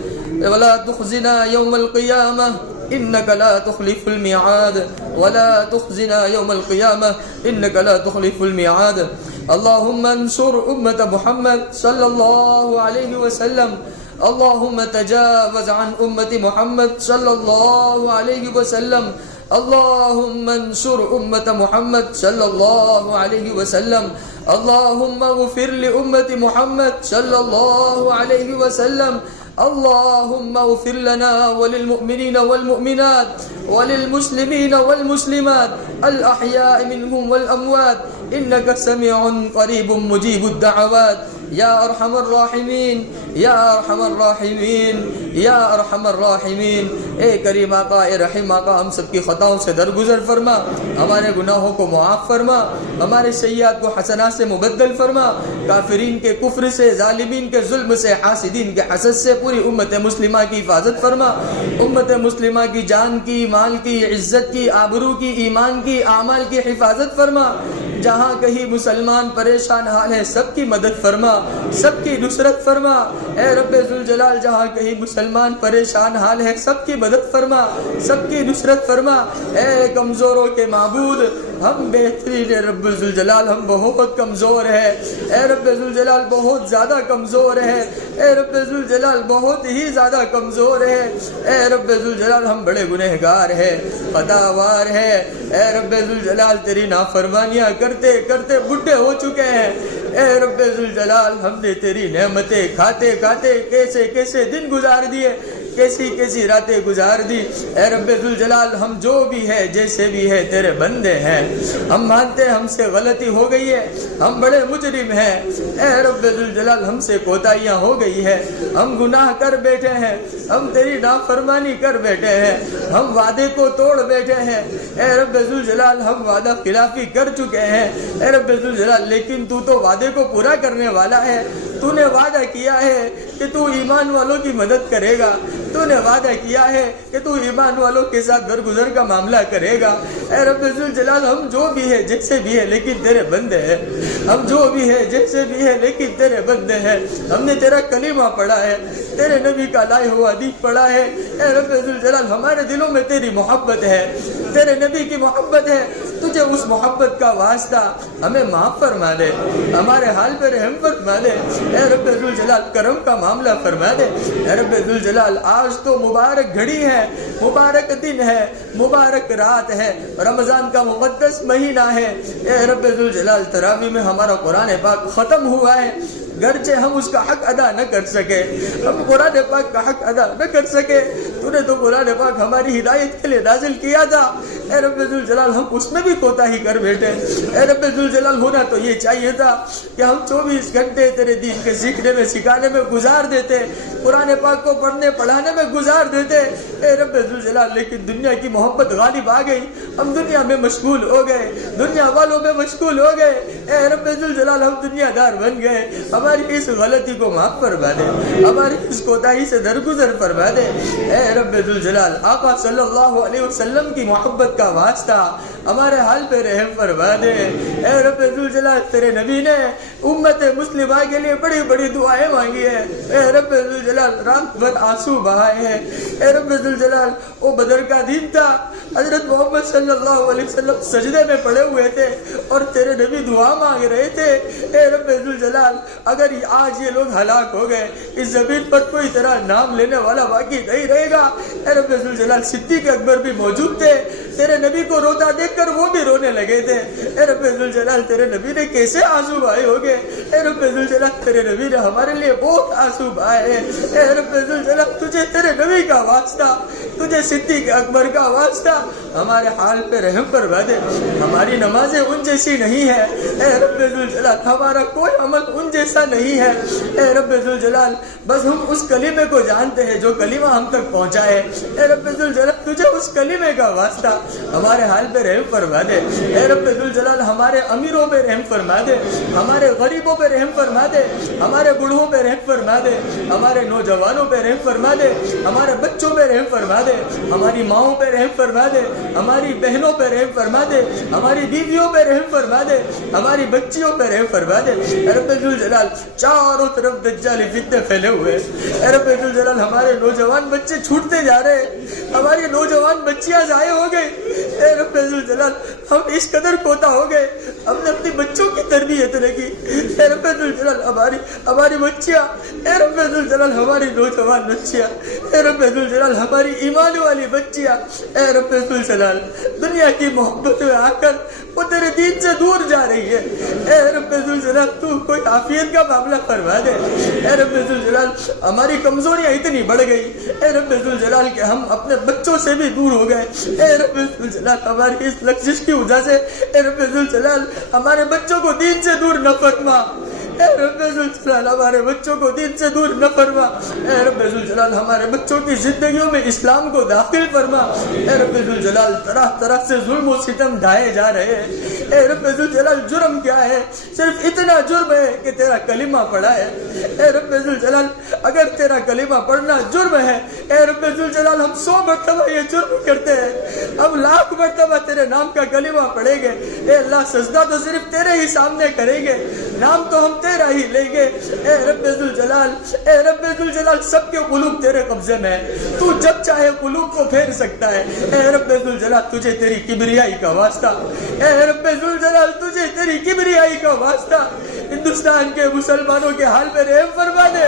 ولا تخزنا يوم القيامة إنك لا تخلف الميعاد ولا تخزنا يوم القيامة إنك لا تخلف الميعاد اللهم انصر أمة محمد صلى الله عليه وسلم اللهم تجاوز عن امت محمد صلی اللہ علیہ وسلم. اللهم انصر امت محمد صلی اللہ علیہ وسلم. اللهم اغفر لامت محمد صلی اللہ علیہ وسلم. اللهم اغفر لنا وللمؤمنين والمؤمنات وللمسلمين والمسلمات الأحياء منهم والأموات إنك سميع قريب مجيب الدعوات یا ارحم الراحمین یا ارحم الراحمین یا ارحم الراحمین. اے کریم آقا، اے رحیم آقا، ہم سب کی خطاؤں سے درگزر فرما، ہمارے گناہوں کو معاف فرما، ہمارے سیئات کو حسنات سے مبدل فرما، کافرین کے کفر سے، ظالمین کے ظلم سے، حاسدین کے حسد سے پوری امت مسلمہ کی حفاظت فرما. امت مسلمہ کی جان کی، مال کی، عزت کی، آبرو کی، ایمان کی، اعمال کی حفاظت فرما. جہاں کہیں مسلمان پریشان حال ہے سب کی مدد فرما، سب کی نصرت فرما. اے رب ذوالجلال، جہاں کہیں مسلمان پریشان حال ہے سب کی مدد فرما، سب کی نصرت فرما. اے کمزوروں کے معبود، ہم بہترین رب ذوالجلال، ہم بہت کمزور ہیں. اے رب ذوالجلال بہت زیادہ کمزور ہے. اے رب ذوالجلال بہت ہی زیادہ کمزور ہے. اے رب ذوالجلال ہم بڑے گنہگار ہیں، خطاوار ہیں. اے رب ذوالجلال تیری نافرمانیاں کرتے کرتے بڈھے ہو چکے ہیں. اے رب ذوالجلال ہم نے تیری نعمتیں کھاتے کھاتے کیسے کیسے دن گزار دیے، کیسی کیسی راتیں گزار دی. اے رب ذوالجلال ہم جو بھی ہے جیسے بھی ہے تیرے بندے ہیں. ہم مانتے ہیں ہم سے غلطی ہو گئی ہے، ہم بڑے مجرم ہیں. اے رب ذوالجلال ہم سے کوتاہیاں ہو گئی ہے، ہم گناہ کر بیٹھے ہیں، ہم تیری نافرمانی کر بیٹھے ہیں، ہم وعدے کو توڑ بیٹھے ہیں. اے رب ذوالجلال ہم وعدہ خلافی کر چکے ہیں. اے رب ذوالجلال لیکن تو تو وعدے کو پورا کرنے والا ہے. تو نے وعدہ کیا ہے کہ تو ایمان والوں کی مدد کرے گا. تو نے وعدہ کیا ہے کہ تو ایمان والوں کے ساتھ درگزر کا معاملہ کرے گا. اے رب ذوالجلال ہم جو بھی ہے جیسے بھی ہے لیکن تیرے بندے ہیں. ہم جو بھی ہے جیسے بھی ہے لیکن تیرے بندے ہیں. ہم نے تیرا کلمہ پڑھا ہے، تیرے نبی کا لائے ہوا حدیث پڑھا ہے. اے رب ذوالجلال ہمارے دلوں میں تیری محبت ہے، تیرے نبی کی محبت ہے. تجھے اس محبت کا واسطہ ہمیں معاف فرما دے، ہمارے حال پہ رحم فرما دے. اے رب ذوالجلال کرم کا معاملہ فرما دے. اے رب ذوالجلال آج تو مبارک گھڑی ہے، مبارک دن ہے، مبارک رات ہے، رمضان کا مقدس مہینہ ہے. اے رب ذوالجلال تراویح میں ہمارا قرآن پاک ختم ہوا ہے. گرچہ ہم اس کا حق ادا نہ کر سکے، ہم قرآن پاک کا حق ادا نہ کر سکے، تو نے تو قرآن پاک ہماری ہدایت کے لیے نازل کیا تھا. اے رب ذوالجلال ہم اس میں بھی کوتاہی کر بیٹھے. اے رب ذوالجلال ہونا تو یہ چاہیے تھا کہ ہم 24 گھنٹے تیرے دین کے سیکھنے میں سکھانے میں گزار دیتے، قرآن پاک کو پڑھنے پڑھانے میں گزار دیتے. اے رب ذوالجلال لیکن دنیا کی محبت غالب آ گئی، ہم دنیا میں مشغول ہو گئے، دنیا والوں میں مشغول ہو گئے. اے رب ذوالجلال ہم دنیا دار بن گئے. ہماری اس غلطی کو معاف فرما دے، ہماری اس کوتاہی سے درگزر فرما دے. اے رب ذوالجلال آقا صلی اللہ علیہ وسلم کی محبت کا واسطہ ہمارے حال پہ رحم فرما دے. اے رب ذوالجلال تیرے نبی نے امت مسلمہ کے لیے بڑی بڑی دعائیں مانگی ہیں. اے رب ذوالجلال رات بھر آنسو بہائے ہیں. اے رب ذوالجلال وہ بدر کا دن تھا، حضرت محمد صلی اللہ علیہ وسلم سجدے میں پڑے ہوئے تھے اور تیرے نبی دعا مانگ رہے تھے. اے رب ذوالجلال اگر آج یہ لوگ ہلاک ہو گئے، اس زمین پر کوئی تیرا نام لینے والا باقی نہیں رہے گا. اے رب ذوالجلال صدیق اکبر بھی موجود تھے، تیرے نبی کو روتا دیکھ کر وہ بھی رونے لگے تھے. اے رب ذوالجلال تیرے نبی نے کیسے آنسو بہائے ہوگے. اے رب ذوالجلال تیرے نبی نے ہمارے لیے بہت آنسو بہائے ہیں. اے رب ذوالجلال تجھے تیرے نبی کا واسطہ، تجھے صدیق اکبر کا واسطہ ہمارے حال پہ رحم فرما دے. ہماری نمازیں ان جیسی نہیں ہے. اے رب ذوالجلال ہمارا کوئی عمل ان جیسا نہیں ہے. اے رب ذوالجلال بس ہم اس کلمے کو جانتے ہیں جو کلمہ ہم تک پہنچا ہے. اے رب ذوالجلال تجھے اس کلمے کا واسطہ ہمارے حال پہ رحم فرما دے. اے رب ذوالجلال ہمارے امیروں پہ رحم فرما دے، ہمارے غریبوں پہ رحم فرما دے، ہمارے بوڑھوں پہ رحم فرما دے، ہمارے نوجوانوں پہ رحم فرما دے، ہمارے بچوں پہ رحم فرما دے، ہماری ماؤں پہ رحم فرما دے، ہماری بہنوں پہ رحم فرما دے، ہماری بیویوں پہ رحم فرما دے، ہماری بچیوں پہ رحم فرما دے. اے رب ذوالجلال چاروں طرف دجالی فتنے پھیلے ہوئے. اے رب ذوالجلال ہمارے نوجوان بچے چھوٹتے جا رہے، ہماری نوجوان بچیاں ضائع ہو گئی. اے رب ذوالجلال ہم اس قدر کوتا ہو گئے، ہم نے اپنی بچوں کی تربیت نہیں کی۔ اے رب ذوالجلال ہماری بچیاں، اے رب ذوالجلال ہماری نوجوان بچیاں، اے رب ذوالجلال ہماری ایمان والی بچیاں، اے رب ذوالجلال دنیا کی محبت میں آ کر وہ تیرے دین سے دور جا رہی ہے۔ اے رب ذوالجلال تو کوئی عافیت کا معاملہ فرما دے۔ اے رب ذوالجلال ہماری کمزوریاں اتنی بڑھ گئی، اے رب ذوالجلال کہ ہم اپنے بچوں سے بھی دور ہو گئے۔ اے رب ذوالجلال ہماری اس لغزش کی وجہ سے اے رب ذوالجلال ہمارے بچوں کو دین سے دور نہ فرما۔ اے رب ذوالجلال ہمارے بچوں کو دین سے دور نہ فرما۔ اے رب ذوالجلال ہمارے بچوں کی زندگیوں میں اسلام کو داخل فرما۔ اے رب ذوالجلال طرح طرح سے ظلم و ستم ڈھائے جا رہے ہیں۔ اے رب ذوالجلال جرم کیا ہے؟ صرف اتنا جرم ہے کہ تیرا کلمہ پڑھا ہے۔ اے رب ذوالجلال اگر تیرا کلمہ پڑھنا جرم ہے، اے رب ذوالجلال ہم 100 مرتبہ یہ جرم کرتے ہیں، ہم 1,00,000 مرتبہ تیرے نام کا کلمہ پڑھیں گے۔ اے اللہ سجدہ تو صرف تیرے ہی سامنے کریں گے، نام تو ہم تیرا ہی لیں گے۔ اے رب ذوالجلال سب کے قلوب تیرے قبضے میں ہے، تو جب چاہے قلوب کو پھیر سکتا ہے۔ اے رب ذوالجلال تجھے تیری کبریائی کا واسطہ، اے رب ذوالجلال تجھے تیری کبریائی کا واسطہ ہندوستان کے مسلمانوں کے حال پہ رحم فرما دے۔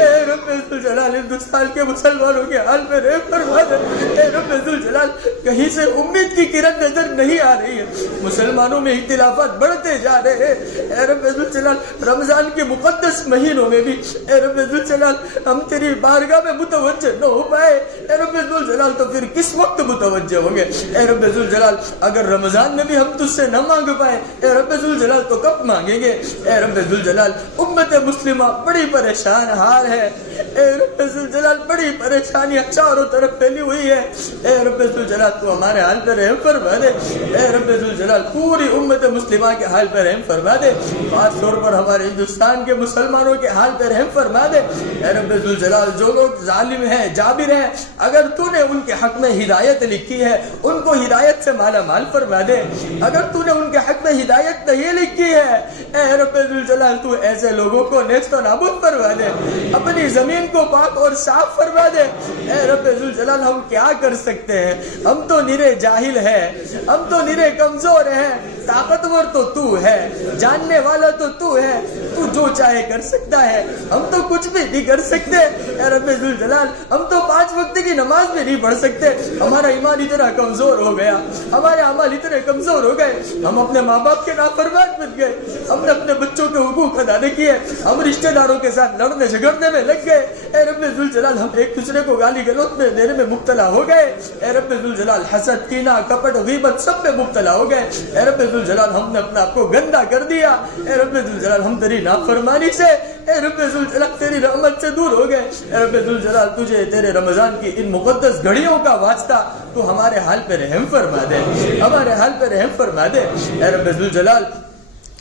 اے رب ذوالجلال ہندوستان کے مسلمانوں کے حال پہ رحم فرما دے۔ اے رب ذوالجلال کہیں سے امید کی کرن نظر نہیں آ رہی ہے، مسلمانوں میں اختلافات بڑھتے جا رہے ہیں۔ اے رب ذوالجلال رمضان کے مقدس مہینوں میں بھی اے رب ذوالجلال ہم تیری بارگاہ میں متوجہ نہ ہو پائے، اے رب ذوالجلال تو پھر کس وقت متوجہ ہوں گے؟ اے رب ذوالجلال اگر رمضان میں بھی ہم تجھ سے نہ مانگ پائے، اے رب ذوالجلال تو کب مانگیں گے؟ اے رب ذوالجلال امت مسلمہ بڑی پریشان حال ہے، اے رب ذوالجلال بڑی پریشانیاں چاروں طرف پھیلی ہوئی ہے۔ اے رب ذوالجلال تو ہمارے حال پہ رحم فرما دے۔ اے رب ذوالجلال پوری امت مسلمہ کے حال پہ رحم فرما دے، خاص طور پر ہمارے ہندوستان کے مسلمانوں کے حال پہ رحم فرما دے۔ اے رب ذوالجلال جو لوگ ظالم ہیں، جابر ہیں، اگر تو نے ان کے حق میں ہدایت لکھی ہے ان کو ہدایت سے مالا مال فرما دے۔ اگر تو نے ان کے حق میں ہدایت نہیں لکھی ہے، اے رب ذوالجلال تو ایسے لوگوں کو نیست و نابود فرما دے، اپنی زمین کو پاک اور صاف فرما دے۔ اے رب ذوالجلال ہم کیا کر سکتے ہیں؟ ہم تو نرے جاہل ہیں، ہم تو نرے کمزور ہیں، طاقتور تو ہے، جاننے والا تو ہے، تو جو چاہے کر سکتا ہے، ہم تو کچھ بھی نہیں کر سکتے۔ اے رب ذوالجلال ہم تو 5 وقت کی نماز بھی نہیں پڑھ سکتے، ہمارا ایمان اتنا کمزور ہو گیا، ہمارے اعمال اتنے کمزور ہو گئے، ہم اپنے ماں باپ کے نافرمان بن گئے، ہم نے اپنے بچوں کے حقوق ادا نہیں کیے، ہم رشتہ داروں کے ساتھ لڑنے جھگڑنے میں لگ گئے۔ اے رب ذوالجلال ہم ایک دوسرے کو گالی گلوچ میں دینے میں مبتلا ہو گئے۔ اے رب ذوالجلال حسد، کینہ، کپٹ، غیبت سب میں مبتلا ہو گئے۔ اے رب ذوالجلال ہم نے اپنا آپ کو گندا کر دیا۔ اے رب ذوالجلال ہم تیری نافرمانی سے، اے رب ذوالجلال تیری رحمت سے دور ہو گئے۔ اے رب ذوالجلال تجھے تیرے رمضان کی ان مقدس گھڑیوں کا واسطہ تو ہمارے حال پہ رحم فرما دے، ہمارے حال پہ رحم فرما دے۔ اے رب ذوالجلال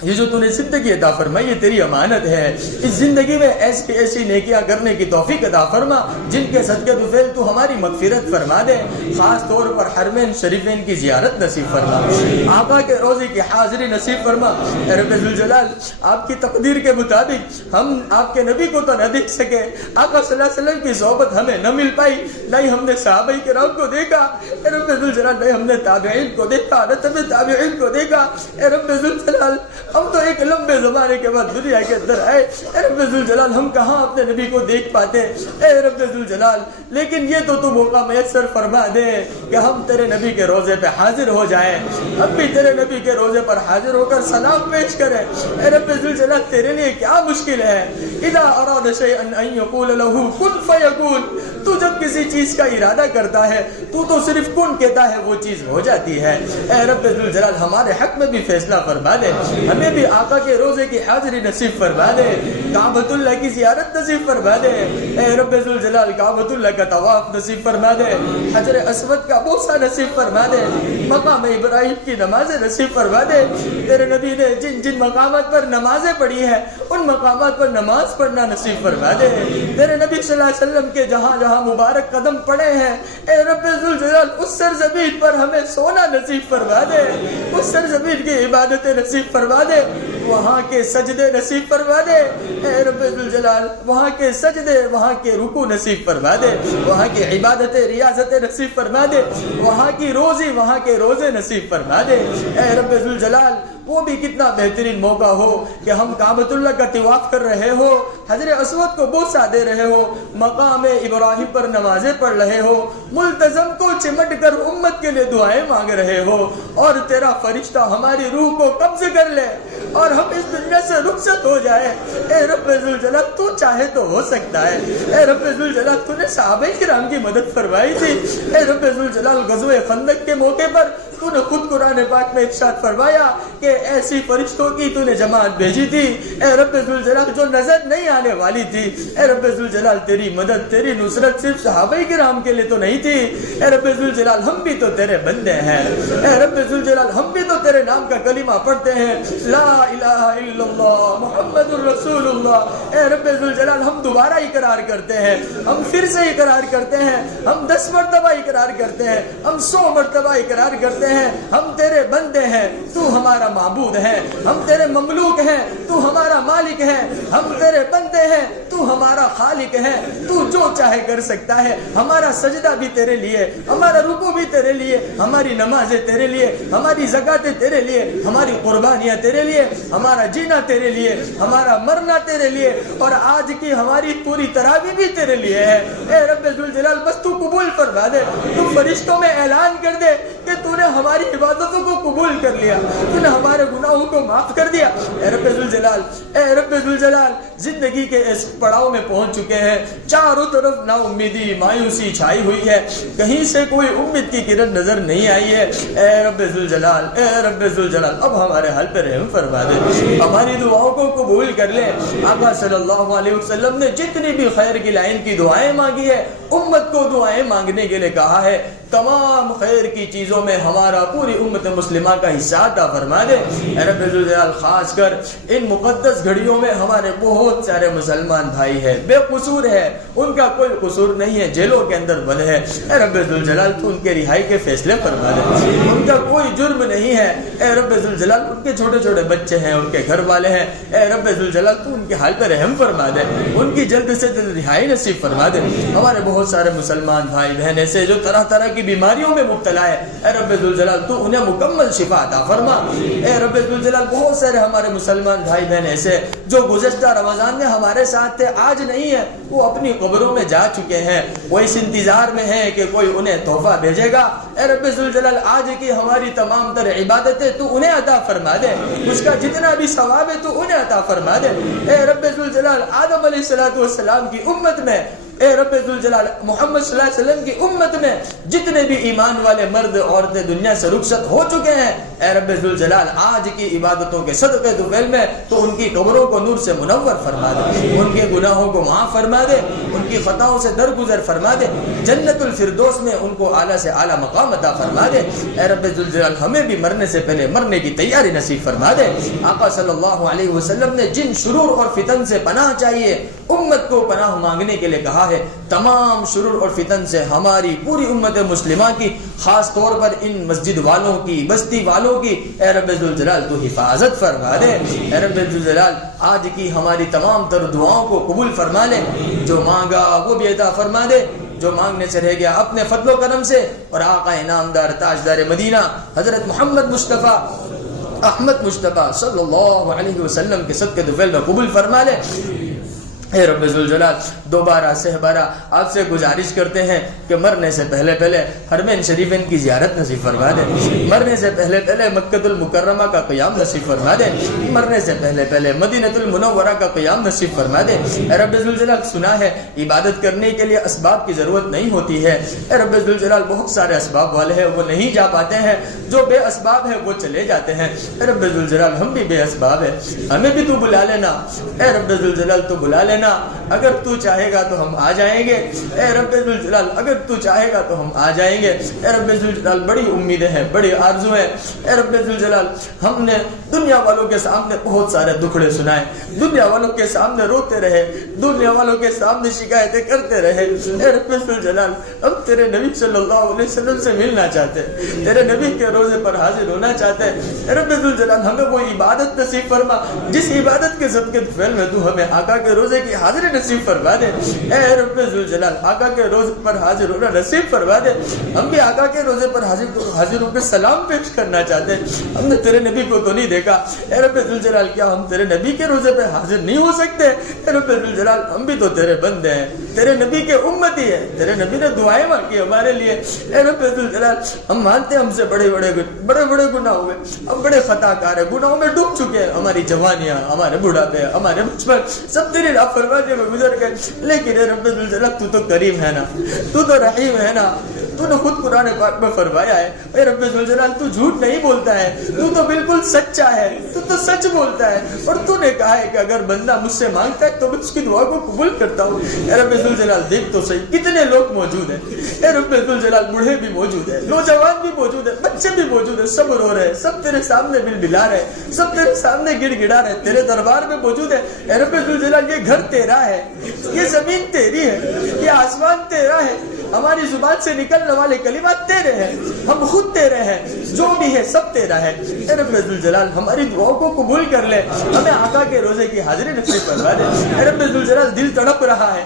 یہ جو تو نے زندگی عطا فرمائی یہ تیری امانت ہے، اس زندگی میں ایسی ایسی نیکیاں کرنے کی توفیق عطا فرما جن کے صدقے بفعل تو ہماری مغفرت فرما دے، خاص طور پر حرمین شریفین کی زیارت نصیب فرما، آقا کے روضے کی حاضری نصیب فرما۔ اے رب ذوالجلال آپ کی تقدیر کے مطابق ہم آپ کے نبی کو تو نہ دیکھ سکے، آقا صلی اللہ علیہ وسلم کی صحبت ہمیں نہ مل پائی، نہ ہی ہم نے صحابہ کرام کو دیکھا، اے رب ذوالجلال نہ ہم نے تابعین کو دیکھا، نہ تبع تابعین کو دیکھا۔ اے رب ذوالجلال ہم تو ایک لمبے زمانے کے بعد دنیا کے اندر آئے، اے رب ذوالجلال ہم کہاں اپنے نبی کو دیکھ پاتے، اے رب ذوالجلال لیکن یہ تو موقع میسر فرما دے کہ ہم تیرے نبی کے روزے پہ حاضر ہو جائیں، ہم بھی تیرے نبی کے روزے پر حاضر ہو کر سلام پیش کریں۔ اے رب ذوالجلال تیرے لیے کیا مشکل ہے؟ اذا اراد شیئا ان یقول له کن فیکون، تو جب کسی چیز کا ارادہ کرتا ہے تو صرف کن کہتا ہے وہ چیز ہو جاتی ہے۔ اے رب ذوالجلال ہمارے حق میں بھی فیصلہ فرما دے، ہمیں بھی آقا کے روزے کی حاضری نصیب فرما دے، کعبۃ اللہ کی زیارت نصیب فرما دے۔ اے رب ذوالجلال کعبۃ اللہ کا طواف نصیب فرما دے، حجر اسود کا بوسہ نصیب فرما دے، مقام ابراہیم کی نمازیں نصیب فرما دے۔ تیرے نبی نے جن جن مقامات پر نمازیں پڑھی ہیں ان مقامات پر نماز پڑھنا نصیب فرما دے۔ تیرے نبی صلی اللہ علیہ وسلم کے جہاں جہاں مبارک قدم پڑے ہیں اے رب ذوالجلال اس سرزمین پر ہمیں سونا نصیب فرما دے، اس سرزمین کی عبادتیں نصیب فرما دے، وہاں کے سجدے نصیب فرما دے اے رب ذوالجلال، وہاں کے سجدے، وہاں کے رکوع نصیب فرما دے، وہاں کی عبادتیں ریاضتیں نصیب فرما دے، وہاں کی روزی، وہاں کے روزے نصیب فرما دے اے رب ذوالجلال۔ وہ بھی کتنا بہترین موقع ہو کہ ہم کعبۃ اللہ کا طواف کر رہے ہو، حجر اسود کو بوسہ دے رہے ہو، مقام ابراہیم پر نمازیں پڑھ رہے ہو، ملتزم کو چمٹ کر امت کے لیے دعائیں مانگ رہے ہو، اور تیرا فرشتہ ہماری روح کو قبض کر لے اور ہم اس دنیا سے رخصت ہو جائے۔ اے رب ذوالجلال، تو چاہے تو ہو سکتا ہے۔ اے رب ذوالجلال، تو نے صحابہ کرام کی مدد فرمائی تھی۔ اے رب ذوالجلال، غزوہ خندق کے موقع پر تو نے خود قرآن پاک میں ارشاد فرمایا کہ ایسی فرشتوں کی تو نے جماعت بھیجی تھی اے رب ذوالجلال جو نظر نہیں آنے والی تھی۔ اے رب ذوالجلال، تیری مدد، تیری نصرت صرف صحابہ کرام کے لیے تو نہیں تھی۔ اے رب ذوالجلال، ہم بھی تو تیرے بندے ہیں۔ اے رب ذوالجلال، ہم بھی تو تیرے نام کا کلمہ پڑھتے ہیں، لا الہ الا اللہ محمد الرسول اللہ۔ اے رب ذوالجلال، ہم دوبارہ اقرار کرتے ہیں، ہم پھر سے اقرار کرتے ہیں، ہم 10 مرتبہ اقرار کرتے ہیں، ہم 100 مرتبہ اقرار کرتے ہیں، ہم تیرے بندے ہیں، تو ہمارا معبود ہے، ہم تیرے مملوک ہیں، تو ہمارا مالک ہے، ہم تیرے بندے ہیں، تو ہمارا خالق ہے، تو جو چاہے کر سکتا ہے۔ ہمارا سجدہ بھی تیرے لیے، ہمارا رکوع بھی تیرے لیے، ہماری نمازیں تیرے لیے، ہماری زکاتیں تیرے لیے، ہماری قربانیاں تیرے لیے، ہمارا جینا تیرے لیے، ہمارا مرنا تیرے لیے، اور آج کی ہماری پوری تراویح بھی تیرے لیے ہے۔ اے رب ذوالجلال، بس تو قبول فرما دے، تو فرشتوں میں اعلان کر دے کہ تو نے ہماری عبادتوں کو قبول کر لیا، تو نے ہمارے گناہوں کو معاف کر دیا۔ اے رب ذوالجلال، اے رب ذوالجلال، زندگی کے اس پڑاؤ میں پہنچ چکے ہیں، چاروں طرف نا امیدی، مایوسی چھائی ہوئی ہے، کہیں سے کوئی امید کی کرن نظر نہیں آئی ہے۔ اے رب ذوالجلال، اے رب ذوالجلال، اب ہمارے حال پہ رحم فرما دے، ہماری دعاؤں کو قبول کر لے۔ آقا صلی اللہ علیہ وسلم نے جتنی بھی خیر کی لائن کی دعائیں مانگی ہے، امت کو دعائیں مانگنے کے لیے کہا ہے، تمام خیر کی چیزوں میں ہمارا پوری امت مسلمہ کا حصہ عطا فرما دے۔ اے رب ذوالجلال، خاص کر ان مقدس گھڑیوں میں ہمارے بہت سارے مسلمان بھائی ہیں، بے قصور ہے، ان کا کوئی قصور نہیں ہے، جیلوں کے اندر بند ہے۔ اے رب ذوالجلال، تو ان کے رہائی کے فیصلے فرما دے، ان کا کوئی جرم نہیں ہے۔ اے رب ذوالجلال، ان کے چھوٹے چھوٹے بچے ہیں، ان کے گھر والے ہیں، اے رب ذوالجلال، تو ان کے حال پہ رحم فرما دے، ان کی جلد سے جلد رہائی نصیب فرما دے۔ ہمارے بہت سارے مسلمان بھائی بہن ایسے جو طرح طرح کی بیماریوں میں مبتلا ہے، اے رب ذوالجلال، تو انہیں مکمل شفا عطا فرما۔ اے رب ذوالجلال، بہت سارے ہمارے مسلمان بھائی بہن ایسے جو گزشتہ رمضان میں ہمارے ساتھ تھے، آج نہیں ہے، وہ اپنی قبروں میں جا چکے ہیں، وہ اس انتظار میں ہیں کہ کوئی انہیں تحفہ بھیجے گا۔ اے رب ذوالجلال، آج کی ہماری تمام تر عبادتیں تو انہیں عطا فرما دے، اس کا جتنا بھی ثواب ہے تو انہیں عطا فرما دے۔ اے رب ذوالجلال، آدم علیہ السلام کی امت میں، اے رب ذوالجلال، محمد صلی اللہ علیہ وسلم کی امت میں جتنے بھی ایمان والے مرد عورتیں دنیا سے رخصت ہو چکے ہیں، اے رب ذوالجلال، آج کی عبادتوں کے صدقے طفیل میں تو ان کی قبروں کو نور سے منور فرما دے، ان کے گناہوں کو معاف فرما دے، ان کی خطاؤں سے درگزر فرما دے، جنت الفردوس میں ان کو اعلیٰ سے اعلیٰ مقام عطا فرما دے۔ اے رب ذوالجلال، ہمیں بھی مرنے سے پہلے مرنے کی تیاری نصیب فرما دے۔ آقا صلی اللہ علیہ وسلم نے جن شرور اور فتن سے پناہ چاہیے، امت کو پناہ مانگنے کے لیے کہا ہے، تمام شرور اور فتن سے ہماری پوری امت مسلمہ کی، خاص طور پر ان مسجد والوں کی، بستی والوں کی، اے رب ذوالجلال، تو حفاظت فرما دے۔ اے رب ذوالجلال، آج کی ہماری تمام تر دعاؤں کو قبول فرما لے، جو مانگا وہ بھی عطا فرما دے، جو مانگنے سے رہ گیا اپنے فضل و کرم سے، اور آقا انعامدار تاجدار مدینہ حضرت محمد مصطفیٰ احمد مصطفیٰ صلی اللہ علیہ وسلم کے صدقے طفیل میں قبول فرما لے۔ اے رب ذوالجلال، دوبارہ سہبارہ آپ سے گزارش کرتے ہیں کہ مرنے سے پہلے پہلے حرمین شریفین کی زیارت نصیب فرما دے، مرنے سے پہلے پہلے مکۃ المکرمہ کا قیام نصیب فرما دے، مرنے سے پہلے پہلے مدینۃ المنورہ کا قیام نصیب فرما دے۔ اے رب ذوالجلال، سنا ہے عبادت کرنے کے لیے اسباب کی ضرورت نہیں ہوتی ہے، اے رب ذوالجلال، بہت سارے اسباب والے ہیں وہ نہیں جا پاتے ہیں، جو بے اسباب ہیں وہ چلے جاتے ہیں۔ اے رب ذوالجلال، ہم بھی بے اسباب ہیں، ہمیں بھی تو بلا لینا، اے رب ذوالجلال، تو بلا لینا۔ نا اگر تو چاہے گا تو ہم آ جائیں گے، اے رب ذوالجلال اگر تو چاہے گا تو ہم آ جائیں گے، اے رب ذوالجلال بڑی امیدیں ہیں، بڑی آرزو ہے، اے رب ذوالجلال ہم نے دنیا والوں کے سامنے بہت سارے دکھڑے سنائے، دنیا والوں کے سامنے روتے رہے، دنیا والوں کے سامنے شکایتیں کرتے رہے، اے رب ذوالجلال ہم تیرے نبی صلی اللہ علیہ وسلم سے ملنا چاہتے ہیں، تیرے نبی کے روزے پر حاضر ہونا چاہتے ہیں، اے رب ذوالجلال ہمیں وہ عبادت نصیب فرما جس عبادت کے صدقے فعل میں تو ہمیں آقا کے روزے کی حاضری نصیب فرما دے، اے رب ذوالجلال آقا کے روزے پر حاضر ہونا نصیب فرما دے، ہم بھی آقا کے روزے پر حاضر ہو کے سلام پیش کرنا چاہتے ہیں، ہم نے تیرے نبی کو تو نہیں دیکھا، اے رب ذوالجلال کیا ہم تیرے نبی کے روزے پہ حاضر نہیں ہو سکتے؟ اے رب ذوالجلال ہم بھی تو تیرے بندے ہیں، تیرے نبی کے امتی ہیں، تیرے نبی نے دعائیں مانگی ہمارے لیے، اے رب ذوالجلال ہم مانتے ہیں ہم سے بڑے بڑے گناہ ہوئے، ہم بڑے خطا کار ہیں، گناہوں میں ڈوب چکے ہیں، ہماری جوانیاں، ہمارے بڑھاپے، ہمارے بچپن سب تیری لاپرواہی میں گزر گئے، لیکن اے رب ذوالجلال تو تو کریم ہے نا، تو تو رحیم ہے نا، تو نے خود قرآن پاک میں فرمایا ہے اے رب ذوالجلال تو جھوٹ نہیں بولتا ہے، تو تو بالکل سچا ہے، تو تو سچ بولتا ہے، اور تو نے کہا ہے کہ اگر بندہ مجھ سے مانگتا ہے تو میں اس کی دعا کو قبول کرتا ہوں۔ اے رب ذوالجلال دیکھ تو صحیح کتنے لوگ موجود ہیں، اے رب ذوالجلال بوڑھے بھی موجود ہیں، نوجوان بھی موجود ہیں، بچے بھی موجود ہیں، سب رو رہے ہیں، سب تیرے سامنے بلبلا رہے ہیں، سب تیرے سامنے گڑ گڑا رہے ہیں، تیرے دربار میں موجود ہے۔ اے رب ذوالجلال یہ گھر تیرا ہے، یہ زمین تیری ہے، یہ آسمان تیرا ہے، ہماری زبان سے نکلنے والے کلمات تیرے ہیں، ہم خود تیرے ہیں، جو بھی ہے سب تیرا ہے۔ اے رب ذوالجلال ہماری دعاؤں کو قبول کر لے، ہمیں آقا کے روزے کی حاضری نصیب فرما دے۔ اے رب ذوالجلال دل تڑپ رہا ہے،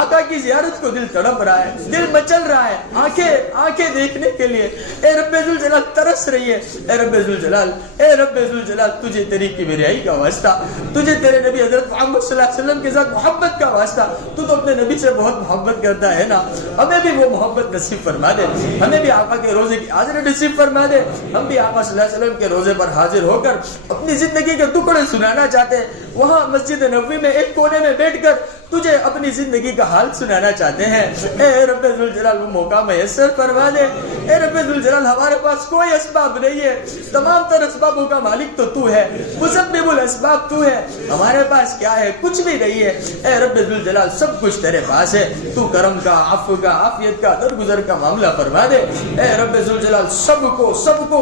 آقا کی زیارت کو دل تڑپ رہا ہے، دل مچل رہا ہے، آنکھیں دیکھنے کے لیے اے رب ذوالجلال ترس رہی ہے۔ اے رب ذوالجلال، اے رب ذوالجلال تجھے تیری کبریائی کا واسطہ، تجھے تیرے نبی حضرت محمد صلی اللہ علیہ وسلم کے ساتھ محبت کا واسطہ، تو اپنے نبی سے بہت محبت کرتا ہے نا، ہمیں بھی وہ محبت نصیب فرما دے، ہمیں بھی آقا کے روزے کی حاضری نصیب فرما دے، ہم بھی آقا صلی اللہ علیہ وسلم کے روزے پر حاضر ہو کر اپنی زندگی کے ٹکڑے سنانا چاہتے ہیں، وہاں مسجد نبوی میں ایک کونے میں بیٹھ کر تجھے اپنی زندگی کا حال سنانا چاہتے ہیں۔ اے رب ذوالجلال وہ موقع میسر فرما دے۔ اے رب ذوالجلال ہمارے پاس کوئی اسباب نہیں ہے، تمام تر اسبابوں کا مالک تو ہے، مسبب الاسباب تو ہے، ہمارے پاس کیا ہے؟ کچھ بھی نہیں ہے۔ اے رب ذوالجلال سب کچھ تیرے پاس ہے، تو کرم کا، عفو کا، عافیت کا، درگزر کا معاملہ فرما دے۔ اے رب ذوالجلال سب کو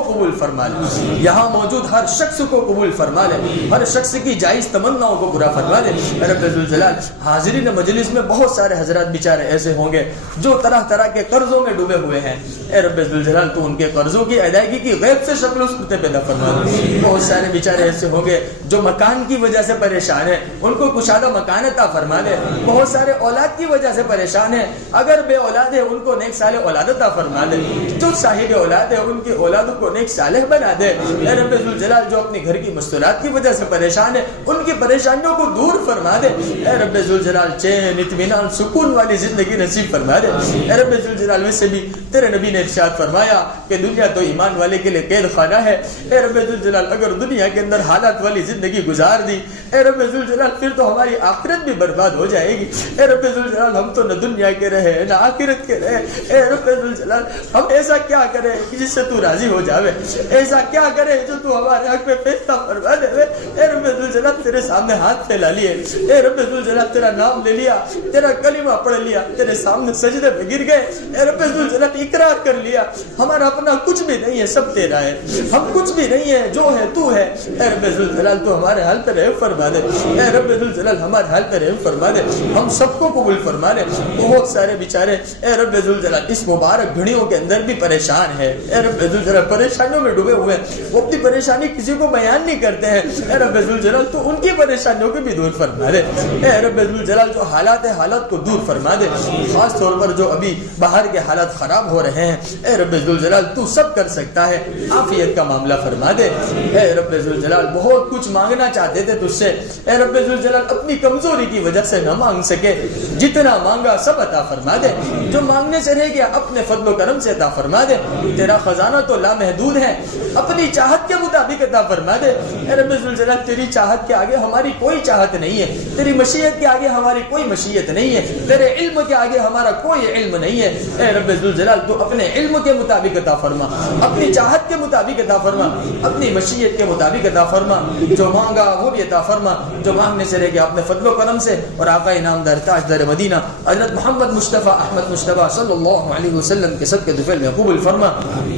قبول فرما لے، یہاں موجود ہر شخص کو قبول فرما لے، ہر شخص کی جائز تمناؤں کو پورا فرما دے۔ اے رب ذوالجلال حاضرین مجلس میں بہت سارے حضرات بیچارے ایسے ہوں گے جو طرح طرح کے قرضوں میں ڈوبے ہوئے ہیں، اے رب ذوالجلال تو ان کے قرضوں کی ادائیگی کی غیب سے شکل و صورت پیدا فرما دے۔ بہت سارے بیچارے ایسے ہوں گے جو مکان کی وجہ سے پریشان ہیں، ان کو کشادہ مکان عطا فرما دے۔ بہت سارے اولاد کی وجہ سے پریشان ہیں، اگر بے اولاد ہے ان کو نیک صالح اولاد عطا فرما دے، جو صاحب اولاد ہے ان کی اولادوں کو نیک صالح بنا دے۔ اے رب ذوالجلال جو اپنے گھر کی مستورات کی وجہ سے پریشان ہے ان کی پریشانیوں کو دور فرما دے۔ اے رب ذوالجلال چین، اطمینان، سکون والی زندگی نصیب فرما دے۔ اے رب ذوالجلال ویسے بھی تیرے نبی نے ارشاد فرمایا کہ دنیا تو ایمان والے کے لیے قید خانہ ہے۔ اے رب ذوالجلال اگر دنیا کے اندر حالات والی زندگی گزار دی، اے رب ذوالجلال پھر تو ہماری آخرت بھی برباد ہو جائے گی۔ اے رب ذوالجلال ہم تو نہ دنیا کے رہے نہ آخرت کے رہے، اے رب ذوالجلال ہم ایسا کیا کرے جس سے تو راضی ہو جاوے، ایسا کیا کرے جو تو ہمارے حق میں فیصلہ فرما دے۔ اے رب ذوالجلال تیرے سامنے ہاتھ پھیلا لیے، اے رب ذوالجلال تیرا نام لے لیا، تیرا کلمہ پڑھ لیا، تیرے سامنے سجدے پہ گر گئے۔ اے رب ذوالجلال اقرار کر لیا ہمارا اپنا کچھ بھی نہیں ہے، سب تیرا ہے، ہم کچھ بھی نہیں ہے، جو ہے تو ہے۔ اے رب ذوالجلال تو ہمارے حال پہ رحم فرما دے، اے رب ذوالجلال ہمارے حال پہ رحم فرما دے، ہم سب کو قبول فرما لے۔ بہت سارے بیچارے اے رب ذوالجلال اس مبارک گھڑیوں کے اندر بھی پریشان ہے، اے رب ذوالجلال پریشانیوں میں ڈوبے ہوئے ہیں، وہ اپنی پریشانی کسی کو بیان نہیں کرتے ہیں۔ اے رب ذوالجلال تو ان کی پریشانیوں کو بھی دور فرما دے۔ اے رب ذوالجلال جو حالات ہے حالات کو دور فرما دے، خاص طور پر جو ابھی باہر کے حالات خراب ہو رہے ہیں، اے رب ذوالجلال تو سب کر سکتا ہے، عافیت کا معاملہ فرما دے۔ اے رب ذوالجلال بہت کچھ مانگنا چاہتے تھے تجھ سے، اے رب ذوالجلال اپنی کمزوری کی وجہ سے نہ مانگ سکے، جتنا مانگا سب عطا فرما دے، جو مانگنے سے رہ گیا اپنے فضل و کرم سے عطا فرما دے۔ تیرا خزانہ تو لامحدود ہے، اپنی چاہت کے مطابق عطا فرما دے۔ اے رب ذوالجلال تیری چاہت کے آگے آگے ہماری کوئی چاہت نہیں ہے، تیری مشیت کے آگے ہماری کوئی مشیت نہیں ہے، تیرے علم کے آگے ہمارا کوئی علم نہیں ہے۔ اے رب ذوالجلال تو اپنے علم کے مطابق عطا فرما، اپنی چاہت کے مطابق عطا فرما، اپنی مشیت کے مطابق عطا فرما، جو مانگا وہ بھی عطا فرما، جو مانگنے سے رہ گیا اپنے فضل و کرم سے، اور آقا انعامدار تاجدار مدینہ حضرت محمد مصطفیٰ احمد مصطفیٰ صلی اللہ علیہ وسلم کے صدقے طفیل میں قبول فرما۔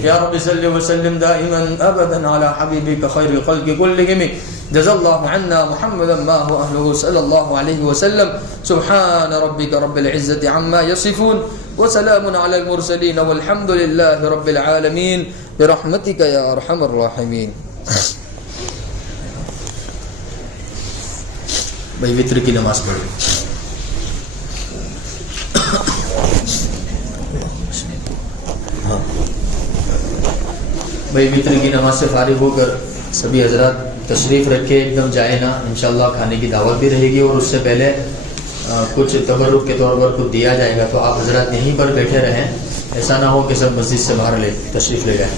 یا رب صلی وسلم دائما ابدا على حبیبک خیر الخلق کلہم، جزا اللہ عنا محمدا ما هو اہلہ صلی اللہ علیہ وسلم۔ سبحان ربک رب العزت عما یصفون وسلام علی المرسلین والحمد للہ رب العالمین برحمتک یا ارحم الراحمین۔ بھائی وطر کی نماز پڑھو۔ ہاں بھائی وطر کی نماز سے فارغ ہو کر سبھی حضرات تشریف رکھے، ایک دم جائے نا، انشاءاللہ کھانے کی دعوت بھی رہے گی، اور اس سے پہلے کچھ تبرک کے طور پر کچھ دیا جائے گا، تو آپ حضرات یہیں پر بیٹھے رہیں، ایسا نہ ہو کہ سب مسجد سے باہر تشریف لے جائیں۔